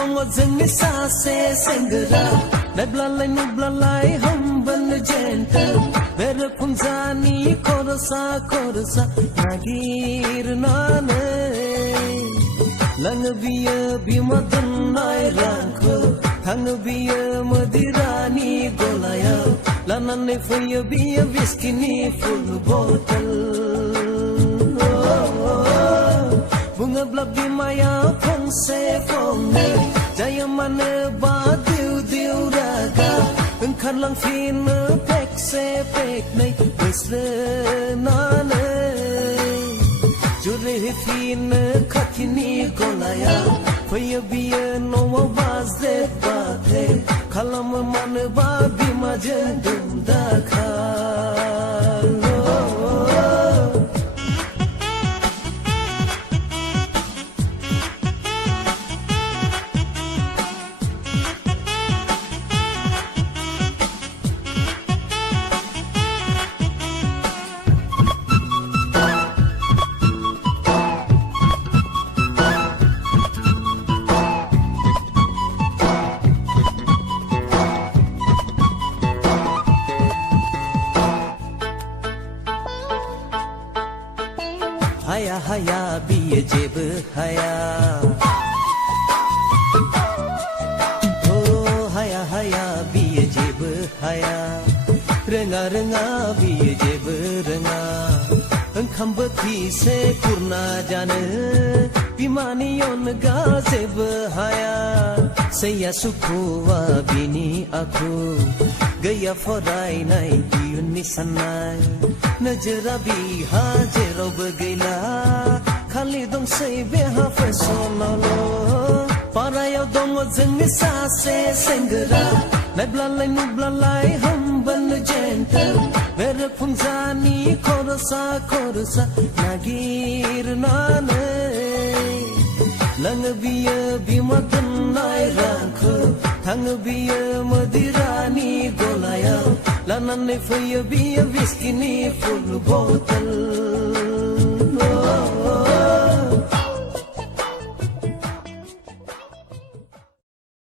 dong जोंनि सासे सेंग्रा नायब्लालाय नुब्लालाय humble gentle बेरेफुंजानि खरसा नागिरनानै लाङो बियो बिमा दोननाय रांखौ थाङो बियो मदिरानि गलायाव लानानै फैयो बियो विस्किनि फुल बटल बुङोब्ला बिमाया फंसे फंनै जायो मानो बा दिउ दिउ रागा ओंखारलांफिनो फेकसे फेकनै बोस्रोनानै जुरिफिनो खाथिनि गलायाव फैयो बियो न'आव बाजे बाथे खालामो मानोबा बिमाजों दुम दाखाल हाया हाया बियो जेबो हाया ओ हाया हाया बियो जेबो हाया रोङा रोङा बियो जेबो रोङा ओंखाम बोथिसे खुरना जानो बिमानि अनगा जेबो हाया सैया सुखुवा बिनि आखु गैया फरायनाय इयुननि साननाय नोजोरा बिहा जेरावबो गैला खालि दंसै बेहा फेसनावल' पारायाव दङ जोंनि सासे सेंग्रा नायब्लालाय नुब्लालाय humble gentle बेरेफुंजानि खरसा नागिरनानै लाङो बियो बिमा दोननाय रांखौ थाङो बियो मदिरानि गलायाव लानानै फैयो बियो विस्किनि फुल बटल